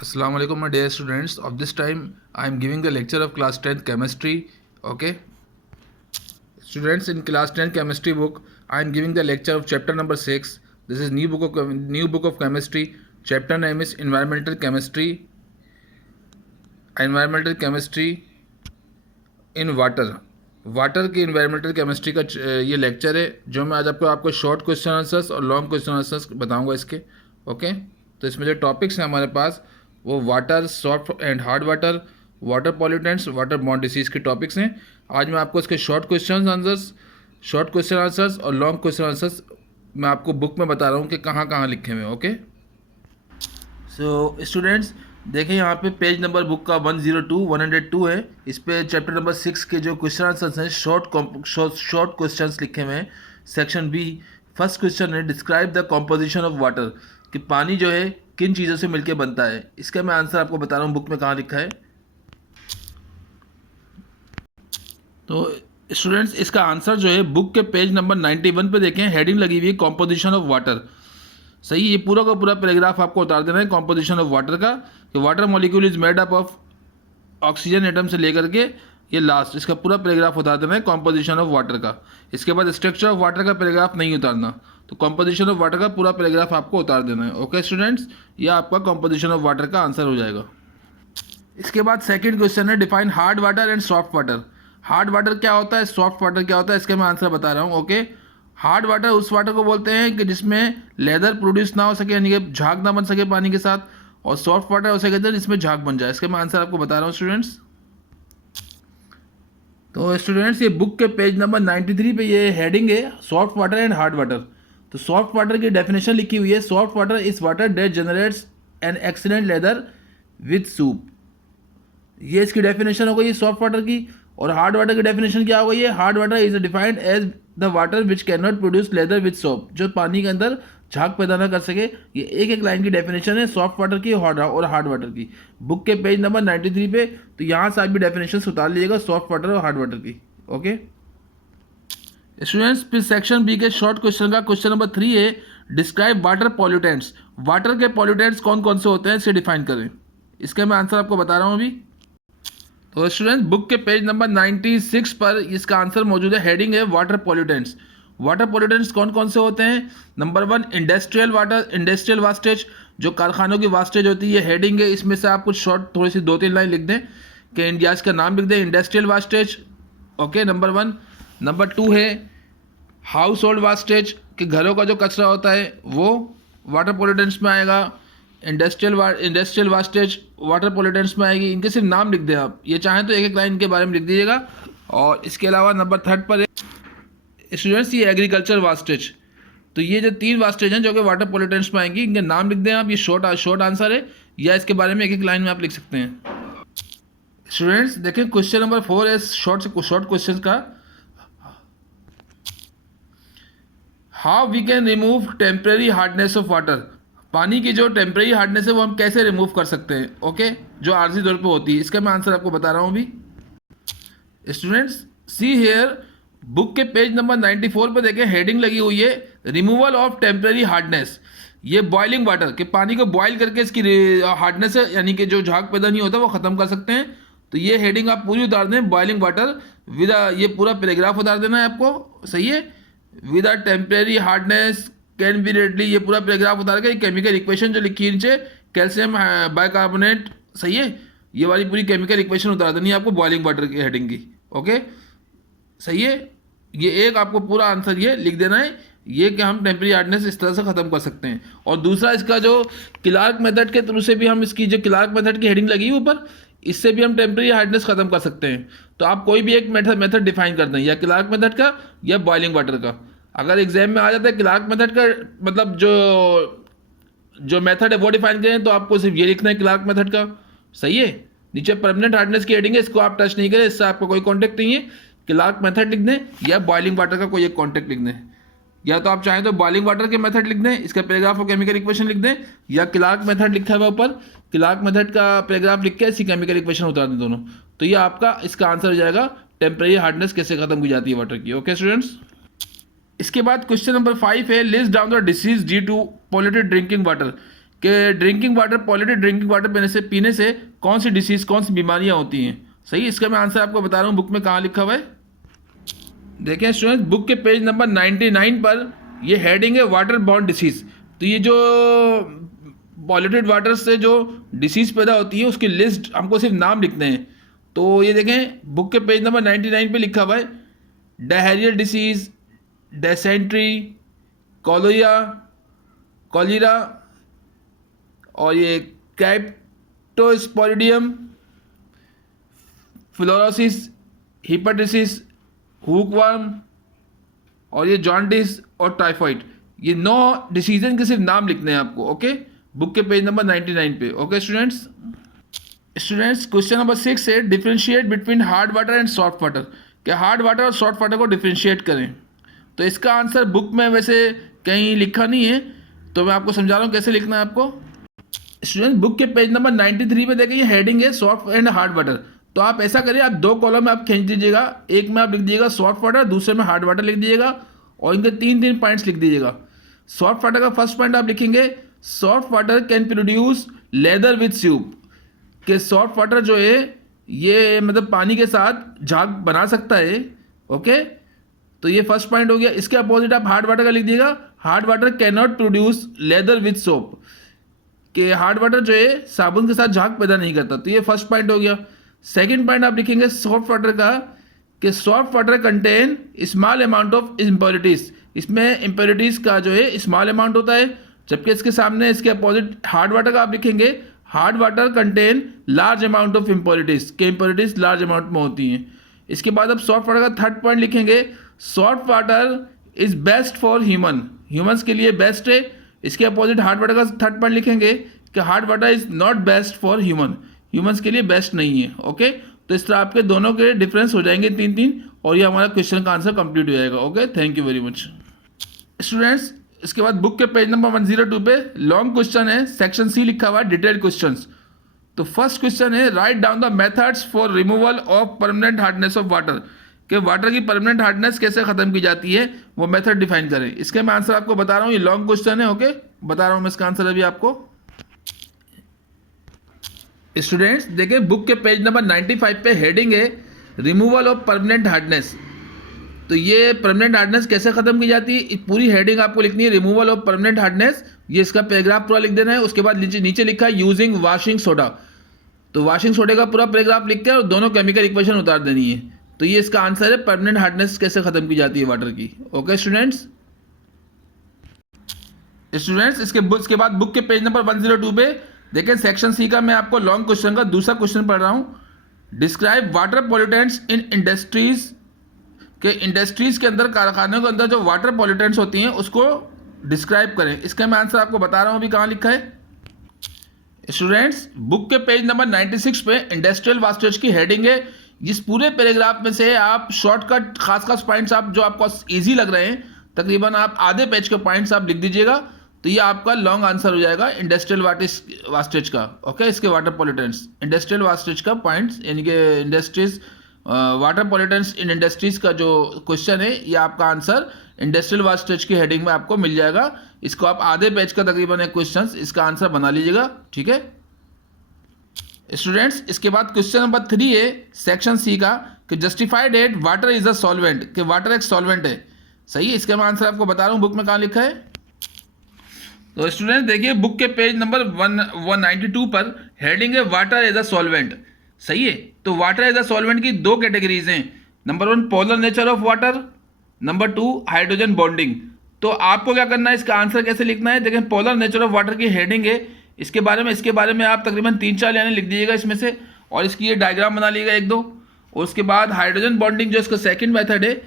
Assalamu alaikum, my dear students. Of this time, I am giving the lecture of class 10th chemistry. Okay, students, in class 10 chemistry book, I am giving the lecture of chapter number 6. This is new book of chemistry. Chapter name is environmental chemistry. Environmental chemistry in water की environmental chemistry का ये lecture है, जो मैं आज आपको short question answers और long question answers बताऊंगा इसके। ओके, तो इसमें जो टॉपिक्स हैं हमारे पास वो water, soft and hard water, water pollutants, water borne disease के टॉपिक्स हैं। आज मैं आपको इसके शॉर्ट क्वेश्चन आंसर्स और लॉन्ग क्वेश्चन आंसर्स मैं आपको बुक में बता रहा हूँ कि कहाँ कहाँ लिखे हुए हैं। ओके, सो स्टूडेंट्स, देखिए यहाँ पे पेज नंबर बुक का 102 है। इस पे चैप्टर नंबर 6 के जो क्वेश्चन आंसर्स हैं शॉर्ट क्वेश्चंस लिखे हुए हैं। सेक्शन बी, फर्स्ट क्वेश्चन है describe the composition of water, कि पानी जो है किन चीज़ों से मिलकर बनता है। इसका मैं आंसर आपको बता रहा हूँ बुक में कहाँ लिखा है। तो स्टूडेंट्स, इसका आंसर जो है बुक के पेज नंबर 91 पे देखें, हेडिंग लगी हुई है कॉम्पोजिशन ऑफ वाटर। सही, ये पूरा का पूरा पैराग्राफ आपको उतार देना है कॉम्पोजिशन ऑफ वाटर का, कि water molecule is made up of oxygen atom से लेकर के ये लास्ट, इसका पूरा पैराग्राफ उतार देना है कॉम्पोजिशन ऑफ वाटर का। इसके बाद स्ट्रक्चर ऑफ वाटर का पैराग्राफ नहीं उतारना, तो कॉम्पोजिशन ऑफ वाटर का पूरा पैराग्राफ आपको उतार देना है। ओके स्टूडेंट्स, ये आपका कॉम्पोजिशन ऑफ वाटर का आंसर हो जाएगा। इसके बाद सेकंड क्वेश्चन है define hard water and soft water. Hard water क्या होता है, सॉफ्ट वाटर क्या होता है, इसके मैं आंसर बता रहा हूँ। ओके, हार्ड वाटर उस वाटर को बोलते हैं कि जिसमें लेदर प्रोड्यूस ना हो सके, यानी कि झाग ना बन सके पानी के साथ, और सॉफ्ट वाटर उसे कहते हैं जिसमें झाग बन जाए। इसका मैं आंसर आपको बता रहा हूँ स्टूडेंट्स। तो स्टूडेंट्स, ये बुक के पेज नंबर 93 पे ये हेडिंग है soft water and hard water. तो सॉफ्ट वाटर की डेफिनेशन लिखी हुई है, soft water is water that generates an excellent lather with soap. ये इसकी डेफिनेशन हो गई सॉफ्ट वाटर की। और हार्ड वाटर की डेफिनेशन क्या हो गई है, hard water is defined as the water which can not produce lather with soap, जो पानी के अंदर झाग पैदा ना कर सके। ये एक एक लाइन की डेफिनेशन है सॉफ्ट वाटर की और हार्ड वाटर की, बुक के पेज नंबर 93 पे। तो यहाँ से आप भी डेफिनेशन उतार लीजिएगा सॉफ्ट वाटर और हार्ड वाटर की। ओके स्टूडेंट्स, फिर सेक्शन बी के शॉर्ट क्वेश्चन का क्वेश्चन नंबर 3 है डिस्क्राइब वाटर पॉल्यूटेंट्स। वाटर के पॉल्यूटेंट्स कौन कौन से होते हैं इसे डिफाइन करें। इसका मैं आंसर आपको बता रहा हूँ अभी। तो स्टूडेंट, बुक के पेज नंबर 96 पर इसका आंसर मौजूद है, हेडिंग है वाटर पॉल्यूटेंट्स। वाटर पॉल्यूटेंट्स कौन कौन से होते हैं। Number 1 industrial water, industrial wastage, जो कारखानों की वास्टेज होती है, हेडिंग है। इसमें से आप कुछ शॉर्ट थोड़ी सी 2-3 लाइन लिख दें कि इंडिया का नाम लिख दें, industrial wastage. Okay, number 1। Number 2 है हाउस होल्ड वास्टेज, कि घरों का जो कचरा होता है वो वाटर पॉल्यूटेंट्स में आएगा। इंडस्ट्रियल वास्टेज वाटर पॉल्यूटेंट्स में आएगी। इनके सिर्फ नाम लिख दें आप, ये चाहें तो एक एक लाइन के बारे में लिख दीजिएगा। और इसके अलावा नंबर 3 पर स्टूडेंट्स ये एग्रीकल्चर वास्टेज। तो ये जो 3 वास्टेज हैं जो कि वाटर पॉल्यूटेंट्स में आएंगी, इनके नाम लिख दें आप। ये शॉर्ट आंसर है, या इसके बारे में एक एक लाइन में आप लिख सकते हैं। स्टूडेंट्स देखिए, क्वेश्चन नंबर 4 है शॉर्ट क्वेश्चन का, how we can remove temporary hardness of water. पानी की जो टेम्परेरी हार्डनेस है वो हम कैसे रिमूव कर सकते हैं। ओके, जो आर्जी तौर पे होती है। इसका मैं आंसर आपको बता रहा हूँ अभी। स्टूडेंट्स सी हेयर, बुक के पेज नंबर 94 पे देखें, हेडिंग लगी हुई है रिमूवल ऑफ टेम्परेरी हार्डनेस। ये बॉइलिंग वाटर, के पानी को बॉयल करके इसकी हार्डनेस है, यानी कि जो झाग पैदा नहीं होता वो ख़त्म कर सकते हैं। तो ये हेडिंग आप पूरी उतार दें, बॉइलिंग वाटर विद, ये पूरा पैराग्राफ उतार देना है आपको। सही है, with a temporary hardness can be readily, ये पूरा पैराग्राफ उतार के केमिकल इक्वेशन जो लिखी है नीचे, कैल्शियम बाइकार्बोनेट। सही है, ये वाली पूरी केमिकल इक्वेशन उतार देनी है आपको बॉइलिंग वाटर की हेडिंग की। ओके, सही है, ये एक आपको पूरा आंसर ये लिख देना है, ये कि हम टेम्परेरी हार्डनेस इस तरह से ख़त्म कर सकते हैं। और दूसरा इसका जो क्लार्क मेथड के थ्रू से भी हम इसकी जो क्लार्क मेथड की हेडिंग लगी है ऊपर, इससे भी हम टेम्परेरी हार्डनेस ख़त्म कर सकते हैं। तो आप कोई भी एक मेथड डिफाइन कर दें, या क्लार्क मेथड का या बॉइलिंग वाटर का। अगर एग्जाम में आ जाता है क्लार्क मेथड का, मतलब जो मेथड है वो डिफाइन करें, तो आपको सिर्फ ये लिखना है क्लार्क मेथड का। सही है, नीचे परमानेंट हार्डनेस की हेडिंग है, इसको आप टच नहीं करें, इससे आपका कोई कॉन्टेक्ट नहीं है। क्लार्क मेथड लिख दें या बॉइलिंग वाटर का कोई एक कॉन्टेक्ट लिख दें, या तो आप चाहें तो बॉइलिंग वाटर के मेथड लिख दें, इसका पैराग्राफ और केमिकल इक्वेशन लिख दें, या क्लार्क मेथड लिखा हुआ ऊपर, क्लार्क मेथड का पैराग्राफ लिख के इसकी केमिकल इक्वेशन उतार दें दोनों। तो ये आपका इसका आंसर हो जाएगा टेम्परेरी हार्डनेस कैसे खत्म की जाती है वाटर की। ओके स्टूडेंट्स, इसके बाद क्वेश्चन नंबर 5 है list down the disease due to polluted drinking water, कि drinking water, polluted drinking water पीने से कौन सी डिसीज़, कौन सी बीमारियाँ होती हैं। सही, इसका मैं आंसर आपको बता रहा हूँ, बुक में कहाँ लिखा हुआ है। देखें स्टूडेंट्स, बुक के पेज नंबर 99 पर ये हेडिंग है वाटर बॉर्न डिसीज़। तो ये जो पॉल्यूटेड वाटर से जो डिसीज़ पैदा होती है उसकी लिस्ट हमको सिर्फ नाम लिखने हैं। तो ये देखें बुक के पेज नंबर 99 पे लिखा हुआ है डायरियल डिसीज़, डेसेंट्री, कॉलेरा और ये क्राइप्टोस्पोरिडियम, फ्लोरोसिस, हिपेटाइटिस, हुकवर्म और ये जॉन्डिस और टाइफाइड। ये 9 डिसीजन के सिर्फ नाम लिखने हैं आपको। ओके, बुक के पेज नंबर 99 पे। ओके स्टूडेंट्स, क्वेश्चन नंबर 6 है differentiate between hard water and soft water. क्या हार्ड वाटर और सॉफ्ट वाटर को डिफरेंशिएट करें। तो इसका आंसर बुक में वैसे कहीं लिखा नहीं है, तो मैं आपको समझा रहा हूँ कैसे लिखना है आपको। स्टूडेंट, बुक के पेज नंबर 93 पे देखिए, ये हेडिंग है सॉफ्ट एंड हार्ड वाटर। तो आप ऐसा करिए, आप 2 कॉलम में आप खींच दीजिएगा, एक में आप लिख दीजिएगा सॉफ्ट वाटर, दूसरे में हार्ड वाटर लिख दीजिएगा और इनके 3 पॉइंट्स लिख दीजिएगा। सॉफ्ट वाटर का फर्स्ट पॉइंट आप लिखेंगे soft water can produce lather with soup. कि सॉफ्ट वाटर जो है ये मतलब पानी के साथ झाग बना सकता है। ओके, तो ये फर्स्ट पॉइंट हो गया। इसके अपोजिट आप हार्ड वाटर का लिख दीजिएगा hard water can not produce lather with soap. कि हार्ड वाटर जो है साबुन के साथ झाग पैदा नहीं करता। तो ये फर्स्ट पॉइंट हो गया। सेकंड पॉइंट आप लिखेंगे सॉफ्ट वाटर का कि soft water contain small amount of impurities. इसमें इम्प्योरिटीज का जो है स्मॉल अमाउंट होता है। जबकि इसके सामने इसके अपोजिट हार्ड वाटर का आप लिखेंगे hard water contain large amount of impurities. के इम्प्योरिटीज लार्ज अमाउंट में होती हैं। इसके बाद आप सॉफ्ट वाटर का थर्ड पॉइंट लिखेंगे soft water is best for humans के लिए बेस्ट है। इसके अपोजिट हार्ड वाटर का थर्ड पॉइंट लिखेंगे कि hard water is not best for humans के लिए बेस्ट नहीं है। ओके, तो इस तरह आपके दोनों के डिफरेंस हो जाएंगे 3 और ये हमारा क्वेश्चन का आंसर कंप्लीट हो जाएगा। Okay, thank you very much students. इसके बाद बुक के पेज नंबर 102 पे लॉन्ग क्वेश्चन है, सेक्शन सी लिखा हुआ है डिटेल्ड क्वेश्चंस। तो फर्स्ट क्वेश्चन है write down the methods for removal of permanent hardness of water. कि वाटर की परमानेंट हार्डनेस कैसे खत्म की जाती है वो मेथड डिफाइन करें। इसके मैं आंसर आपको बता रहा हूँ, ये लॉन्ग क्वेश्चन है। ओके, बता रहा हूँ मैं इसका आंसर अभी आपको। स्टूडेंट्स देखिए बुक के पेज नंबर 95 पे हेडिंग है रिमूवल ऑफ परमानेंट हार्डनेस। तो ये परमानेंट हार्डनेस कैसे खत्म की जाती है, पूरी हेडिंग आपको लिखनी है रिमूवल ऑफ परमानेंट हार्डनेस। ये इसका पैराग्राफ पूरा लिख देना है। उसके बाद नीचे लिखा है यूजिंग वाशिंग सोडा। तो वाशिंग सोडे का पूरा पैराग्राफ लिख के और दोनों केमिकल इक्वेशन उतार देनी है। तो ये इसका आंसर है परमानेंट हार्डनेस कैसे खत्म की जाती है वाटर की। ओके स्टूडेंट्स, इसके बाद बुक के पेज नंबर 102 पे देखिए सेक्शन सी का मैं आपको लॉन्ग क्वेश्चन का दूसरा क्वेश्चन पढ़ रहा हूँ। डिस्क्राइब वाटर पॉल्यूटेंट्स इन इंडस्ट्रीज। के इंडस्ट्रीज के अंदर, कारखानों के अंदर जो वाटर पॉल्यूटेंट्स होती हैं उसको डिस्क्राइब करें। इसका मैं आंसर आपको बता रहा हूँ अभी कहाँ लिखा है। स्टूडेंट्स बुक के पेज नंबर 96 पे इंडस्ट्रियल वास्टेज की हेडिंग है। जिस पूरे पैराग्राफ में से आप शॉर्टकट खास पॉइंट्स आप जो आपको इजी लग रहे हैं, तकरीबन आप आधे पेज के पॉइंट्स आप लिख दीजिएगा। तो ये आपका लॉन्ग आंसर हो जाएगा इंडस्ट्रियल वास्टेज का। ओके, इसके वाटर पॉल्यूटेंट्स इंडस्ट्रियल वास्टेज का पॉइंट्स यानी कि इंडस्ट्रीज वाटर पॉल्यूटेंट्स इन इंडस्ट्रीज का जो क्वेश्चन है ये आपका आंसर इंडस्ट्रियल वास्टेज की हेडिंग में आपको मिल जाएगा। इसको आप आधे पेज का तकरीबन एक क्वेश्चन इसका आंसर बना लीजिएगा। ठीक है स्टूडेंट्स, इसके बाद क्वेश्चन नंबर 3 है सेक्शन सी का कि justified at water is a solvent. कि वाटर एक सॉल्वेंट है। सही है, इसका मैं आंसर आपको बता रहा हूँ बुक में कहाँ लिखा है। तो स्टूडेंट देखिए बुक के पेज नंबर 192 पर हेडिंग है वाटर एज अ सॉल्वेंट। सही है, तो वाटर एज अ सॉल्वेंट की 2 कैटेगरीज हैं। Number 1 polar nature of water, number 2 hydrogen bonding. तो आपको क्या करना है, इसका आंसर कैसे लिखना है। देखिए पोलर नेचर ऑफ वाटर की हेडिंग है, इसके बारे में आप तकरीबन 3-4 लाइनें लिख दीजिएगा इसमें से, और इसकी ये डायग्राम बना लीजिएगा 1-2। और उसके बाद हाइड्रोजन बॉन्डिंग जो इसका सेकंड मेथड है।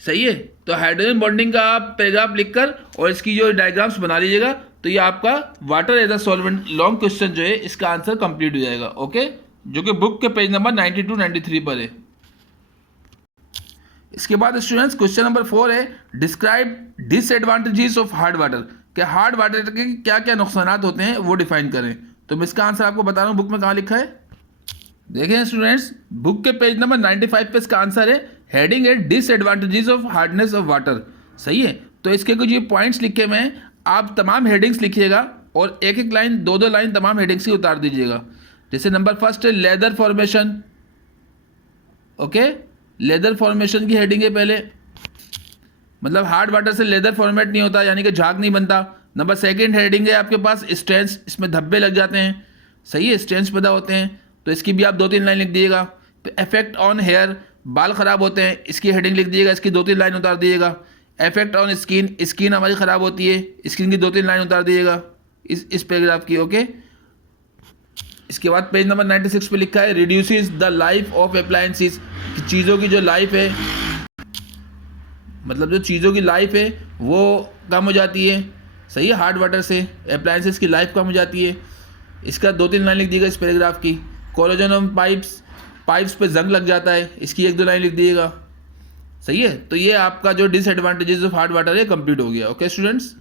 सही है, तो हाइड्रोजन बॉन्डिंग का आप पैराग्राफ लिखकर और इसकी जो डायग्राम्स बना लीजिएगा। तो ये आपका water as a solvent long question जो है इसका आंसर कंप्लीट हो जाएगा। ओके, जो कि बुक के पेज नंबर 92-93 पर है। इसके बाद स्टूडेंट्स क्वेश्चन नंबर 4 है describe disadvantages of hard water. कि हार्ड वाटर के क्या क्या नुकसान होते हैं वो डिफाइन करें। तो मैं इसका आंसर आपको बता रहा हूँ बुक में कहाँ लिखा है। देखें स्टूडेंट्स बुक के पेज नंबर 95 पे इसका आंसर है हेडिंग है disadvantages of hardness of water. सही है, तो इसके कुछ ये पॉइंट्स लिखे हुए हैं, आप तमाम हेडिंग्स लिखिएगा और एक एक लाइन, दो दो लाइन तमाम हेडिंग्स की उतार दीजिएगा। जैसे नंबर फर्स्ट है leather formation, okay, leather formation की हेडिंग है पहले, मतलब हार्ड वाटर से लेदर फॉर्मेट नहीं होता, यानी कि झाग नहीं बनता। नंबर सेकंड हेडिंग है आपके पास स्ट्रेंस, इसमें धब्बे लग जाते हैं, सही है, स्ट्रेंस पैदा होते हैं, तो इसकी भी आप 2-3 लाइन लिख दीजिएगा। तो इफेक्ट ऑन हेयर, बाल ख़राब होते हैं, इसकी हेडिंग लिख दीजिएगा, इसकी 2-3 लाइन उतार दीजिएगा। इफेक्ट ऑन स्किन, स्किन हमारी ख़राब होती है, स्किन की 2-3 लाइन उतार दीजिएगा इस पैराग्राफ की, ओके। इसके बाद पेज नंबर 96 पे लिखा है reduces the life of appliances, चीज़ों की जो लाइफ है, मतलब जो चीज़ों की लाइफ है वो कम हो जाती है, सही है, हार्ड वाटर से अप्लायंसेस की लाइफ कम हो जाती है। इसका 2-3 लाइन लिख दीजिएगा इस पैराग्राफ की। कोरोजन ऑफ पाइप्स पे जंग लग जाता है, इसकी 1-2 लाइन लिख दीजिएगा, सही है। तो ये आपका जो डिसएडवांटेजेस ऑफ हार्ड वाटर है कंप्लीट हो गया, ओके स्टूडेंट्स।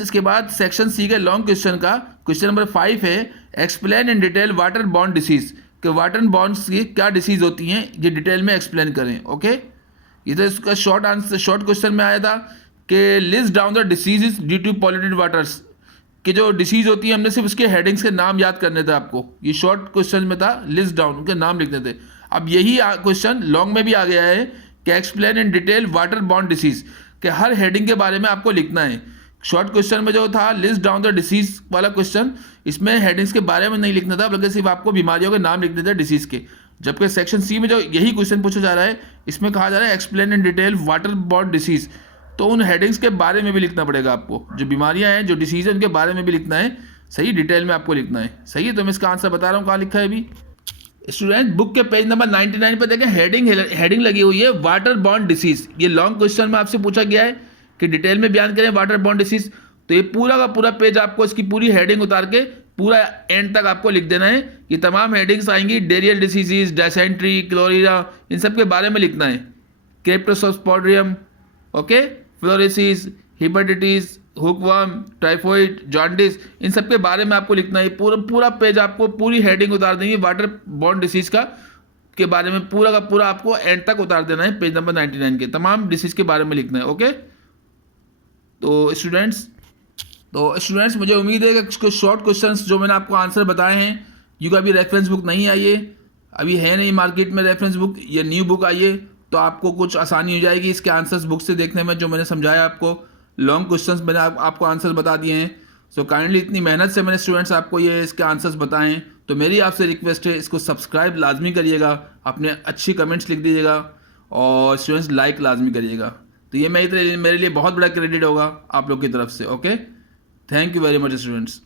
इसके बाद सेक्शन सी के लॉन्ग क्वेश्चन का क्वेश्चन नंबर 5 है explain in detail water borne disease, कि वाटर बॉर्न्स की क्या डिसीज होती हैं ये डिटेल में एक्सप्लेन करें, ओके। ये तो इसका शॉर्ट क्वेश्चन में आया था कि list down the diseases due to polluted waters, कि जो डिसीज होती है हमने सिर्फ उसके हेडिंग्स के नाम याद करने थे आपको, ये शॉर्ट क्वेश्चन में था, लिस्ट डाउन उनके नाम लिखने थे। अब यही क्वेश्चन लॉन्ग में भी आ गया है कि explain in detail water borne disease, कि हर हेडिंग के बारे में आपको लिखना है। शॉर्ट क्वेश्चन में जो था लिस्ट डाउन द डिसीज वाला क्वेश्चन, इसमें हेडिंग्स के बारे में नहीं लिखना था, बल्कि सिर्फ आपको बीमारियों के नाम लिखने थे डिसीज के। जबकि सेक्शन सी में जो यही क्वेश्चन पूछा जा रहा है, इसमें कहा जा रहा है explain in detail water borne disease, तो उन हेडिंग्स के बारे में भी लिखना पड़ेगा आपको, जो बीमारियां हैं, जो डिसीज है, उनके बारे में भी लिखना है, सही, डिटेल में आपको लिखना है, सही है। तो मैं इसका आंसर बता रहा हूँ कहाँ लिखा है अभी। स्टूडेंट बुक के पेज नंबर 99 पर देखें, हेडिंग लगी हुई है वाटर बॉर्न डिसीज। ये लॉन्ग क्वेश्चन में आपसे पूछा गया है कि डिटेल में बयान करें वाटर बॉर्न डिसीज, तो ये पूरा का पूरा पेज आपको इसकी पूरी हेडिंग उतार के पूरा एंड तक आपको लिख देना है। ये तमाम हेडिंग्स आएंगी, डेरियल डिसीजेज, डायसेंट्री, क्लोरीरा, इन सब के बारे में लिखना है, cryptosporidium, okay, fluorosis, hepatitis, hookworm, typhoid, jaundice, इन सब के बारे में आपको लिखना है। पूरा पेज आपको पूरी हेडिंग उतार देंगे वाटर बॉर्न डिसीज का के बारे में, पूरा का पूरा आपको एंड तक उतार देना है। पेज नंबर 99 के तमाम डिसीज के बारे में लिखना है, ओके। तो स्टूडेंट्स मुझे उम्मीद है कि कुछ शॉर्ट क्वेश्चंस जो मैंने आपको आंसर बताए हैं, क्योंकि अभी रेफरेंस बुक नहीं आई है, अभी है नहीं मार्केट में रेफरेंस बुक, ये न्यू बुक आई है, तो आपको कुछ आसानी हो जाएगी इसके आंसर्स बुक से देखने में। जो मैंने समझाया आपको, लॉन्ग क्वेश्चंस मैंने आपको आंसर बता दिए हैं। सो काइंडली इतनी मेहनत से मैंने स्टूडेंट्स आपको ये इसके आंसर्स बताएं, तो मेरी आपसे रिक्वेस्ट है इसको सब्सक्राइब लाजमी करिएगा, अपने अच्छी कमेंट्स लिख दीजिएगा, और स्टूडेंट्स लाइक लाजमी करिएगा। तो ये मेरे लिए बहुत बड़ा क्रेडिट होगा आप लोग की तरफ से, okay. Thank you very much students.